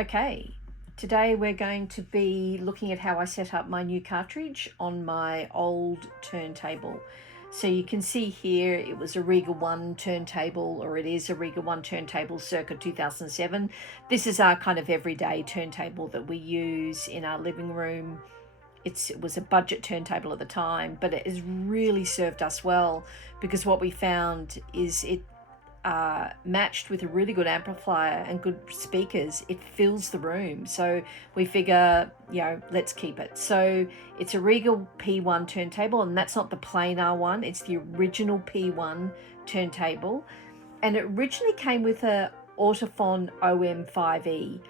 Okay, today we're going to be looking at how I set up my new cartridge on my old turntable. So you can see here it was a Rega 1 turntable, or it is a Rega 1 turntable circa 2007. This is our kind of everyday turntable that we use in our living room. It was a budget turntable at the time, but it has really served us well because what we found is it matched with a really good amplifier and good speakers, it fills the room. So we figure, let's keep it. So it's a Rega P1 turntable, and that's not the planar one, it's the original P1 turntable. And it originally came with a Autophon OM5E,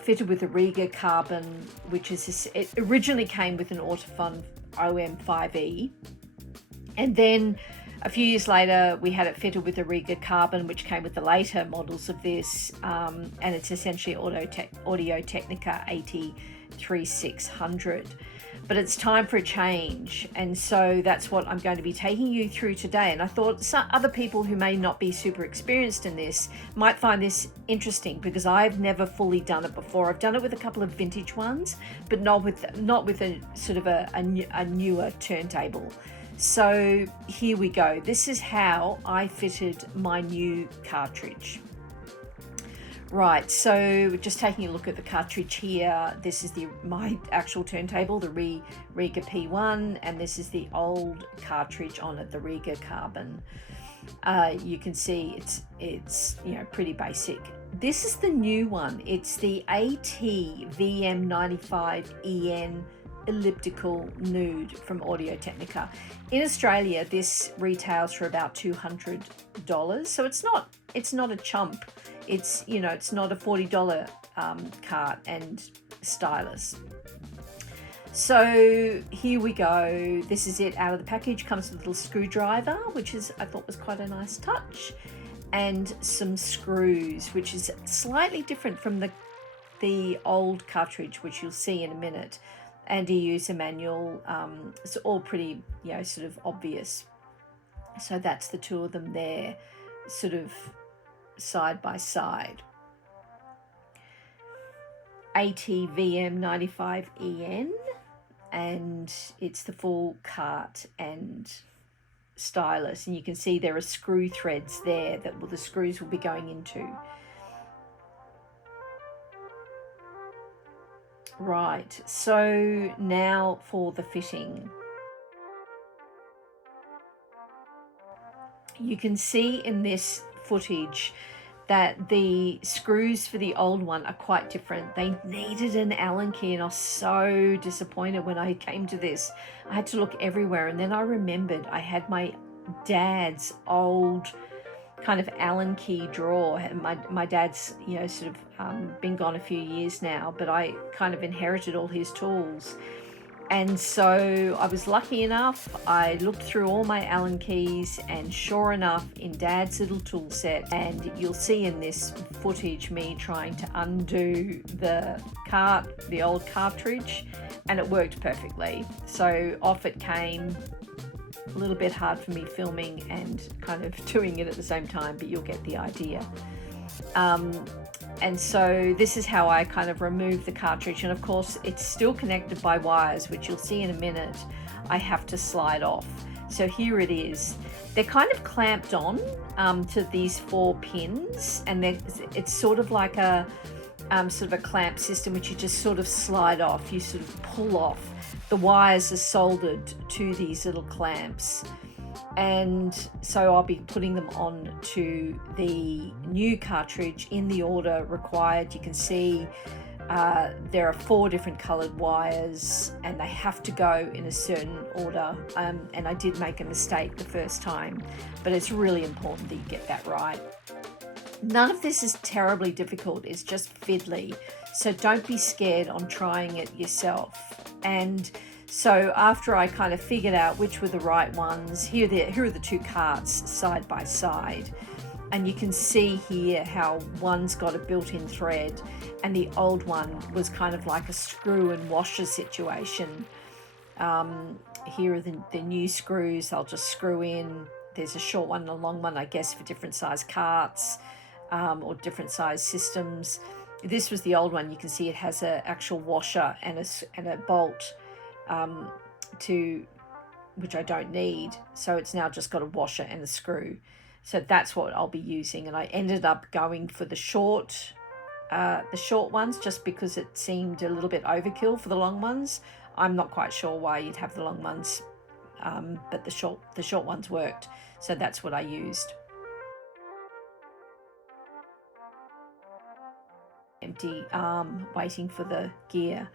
fitted with a Rega Carbon, which is, it originally came with an Autophon OM5E. And then a few years later, we had it fitted with a Rega Carbon, which came with the later models of this, and it's essentially audio-technica 83600. But it's time for a change, and so that's what I'm going to be taking you through today. And I thought some other people who may not be super experienced in this might find this interesting, because I've never fully done it before. I've done it with a couple of vintage ones, but not with a sort of a newer turntable. So here we go. This is how I fitted my new cartridge. Right, so just taking a look at the cartridge here. This is my actual turntable, the Rega P1, and this is the old cartridge on it, the Rega Carbon. You can see it's pretty basic. This is the new one. It's the AT-VM95EN elliptical nude from Audio-Technica. In Australia, this retails for about $200, so it's not a chump. It's it's not a $40 cart and stylus. So here we go. This is it out of the package. Comes with a little screwdriver, which I thought was quite a nice touch, and some screws, which is slightly different from the old cartridge, which you'll see in a minute. And you use a manual. It's all pretty, sort of obvious. So that's the two of them there, sort of side by side. AT-VM95EN, and it's the full cart and stylus. And you can see there are screw threads there that the screws will be going into. Right, so now for the fitting. You can see in this footage that the screws for the old one are quite different. They needed an Allen key, and I was so disappointed when I came to this. I had to look everywhere, and then I remembered I had my dad's old kind of Allen key drawer. My dad's sort of been gone a few years now, but I kind of inherited all his tools, and so I was lucky enough. I looked through all my Allen keys, and sure enough, in Dad's little tool set, and you'll see in this footage me trying to undo the old cartridge, and it worked perfectly. So off it came. A little bit hard for me filming and kind of doing it at the same time, but you'll get the idea. And so this is how I kind of remove the cartridge, and of course it's still connected by wires, which you'll see in a minute. I have to slide off. So here it is. They're kind of clamped on to these 4 pins, and it's sort of like a clamp system, which you just sort of slide off. You sort of pull off. The wires are soldered to these little clamps, and so I'll be putting them on to the new cartridge in the order required. You can see there are 4 different colored wires, and they have to go in a certain order, and I did make a mistake the first time, but it's really important that you get that right. None of this is terribly difficult, it's just fiddly, so don't be scared on trying it yourself. And so after I kind of figured out which were the right ones, here are the 2 carts side by side, and you can see here how one's got a built-in thread, and the old one was kind of like a screw and washer situation. Here are the new screws. I'll just screw in. There's a short one and a long one, I guess, for different size carts or different size systems. this was the old one. You can see it has an actual washer and a bolt which I don't need. So it's now just got a washer and a screw. So that's what I'll be using. And I ended up going for the short ones just because it seemed a little bit overkill for the long ones. I'm not quite sure why you'd have the long ones, but the short ones worked. So that's what I used. Empty arm waiting for the gear.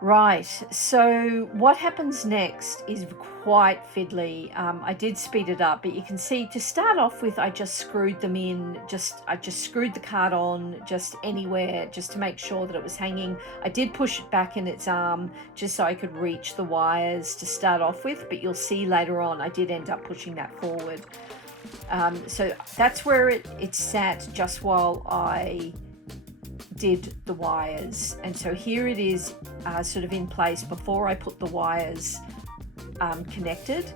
Right, so what happens next is quite fiddly. I did speed it up, but you can see to start off with, I just screwed them in. I just screwed the card on just anywhere, just to make sure that it was hanging. I did push it back in its arm just so I could reach the wires to start off with, but you'll see later on I did end up pushing that forward. So that's where it sat just while I did the wires, and so here it is sort of in place before I put the wires connected,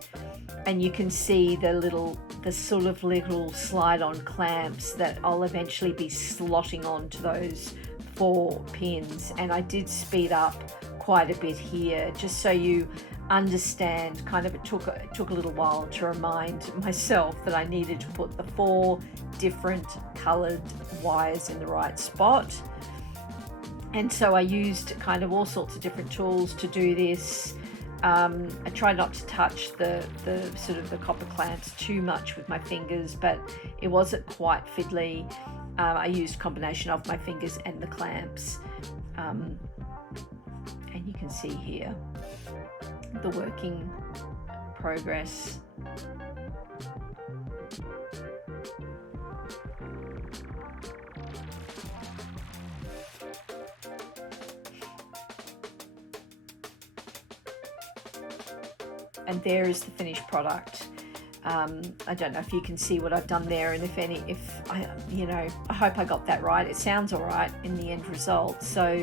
and you can see the sort of little slide-on clamps that I'll eventually be slotting onto those 4 pins. And I did speed up quite a bit here just so you understand. Kind of it took a little while to remind myself that I needed to put the 4 different colored wires in the right spot. And so I used kind of all sorts of different tools to do this. I tried not to touch the sort of the copper clamps too much with my fingers, but it wasn't quite fiddly. I used a combination of my fingers and the clamps. And you can see here the working progress. And there is the finished product. I don't know if you can see what I've done there, and I hope I got that right. It sounds all right in the end result. So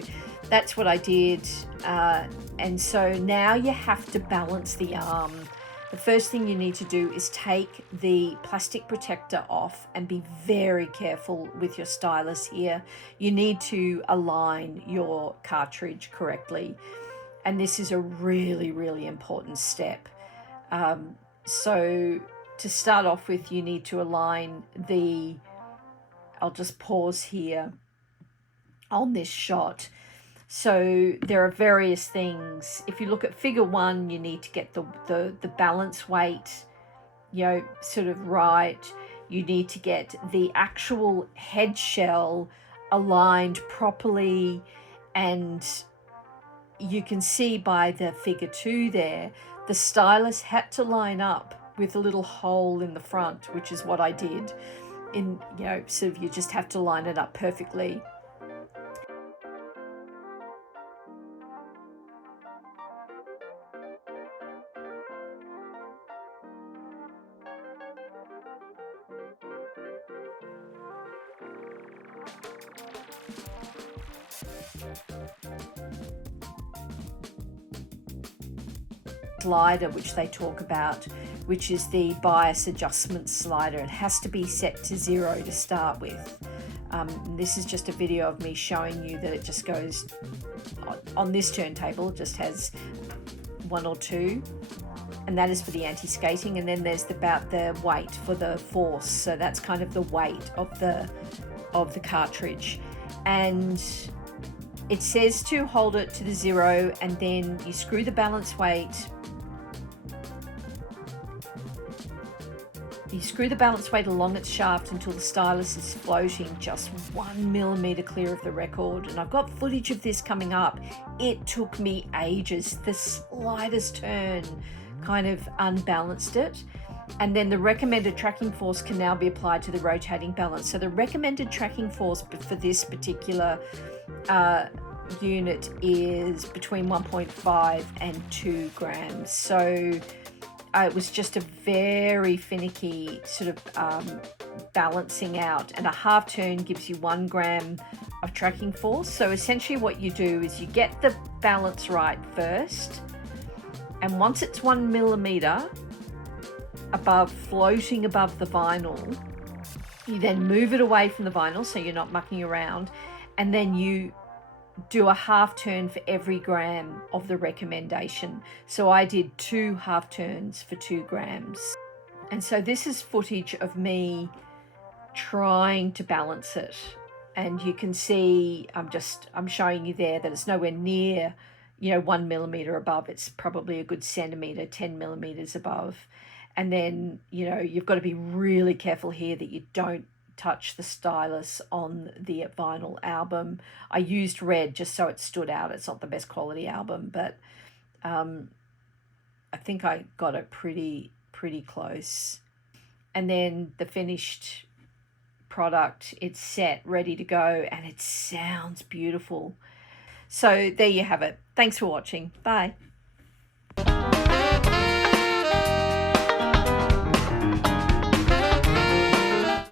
that's what I did. And so now you have to balance the arm. The first thing you need to do is take the plastic protector off and be very careful with your stylus here. You need to align your cartridge correctly. And this is a really, really important step. So to start off with, you need to align I'll just pause here on this shot. So there are various things. If you look at figure 1, you need to get the balance weight, sort of right. You need to get the actual head shell aligned properly, and you can see by the figure 2 there, the stylus had to line up with a little hole in the front, which is what I did. Sort of you just have to line it up perfectly. Slider, which they talk about, which is the bias adjustment slider. It has to be set to 0 to start with. This is just a video of me showing you that it just goes on this turntable. It just has 1 or 2, and that is for the anti-skating. And then there's about the weight for the force. So that's kind of the weight of the cartridge. And it says to hold it to the 0, and then you screw the balance weight. You screw the balance weight along its shaft until the stylus is floating just 1 millimeter clear of the record. And I've got footage of this coming up. It took me ages. The slightest turn kind of unbalanced it. And then the recommended tracking force can now be applied to the rotating balance. So the recommended tracking force for this particular unit is between 1.5 and 2 grams. So it was just a very finicky sort of balancing out, and a half turn gives you 1 gram of tracking force. So essentially what you do is you get the balance right first, and once it's 1 millimeter floating above the vinyl, you then move it away from the vinyl so you're not mucking around, and then you do a half turn for every gram of the recommendation. So I did 2 half turns for 2 grams. And so this is footage of me trying to balance it. And you can see, I'm showing you there that it's nowhere near, 1 millimeter above. It's probably a good centimeter, 10 millimeters above. And then, you've got to be really careful here that you don't touch the stylus on the vinyl album. I used red just so it stood out. It's not the best quality album, but I think I got it pretty close. And then the finished product, it's set, ready to go, and it sounds beautiful. So there you have it. Thanks for watching. Bye.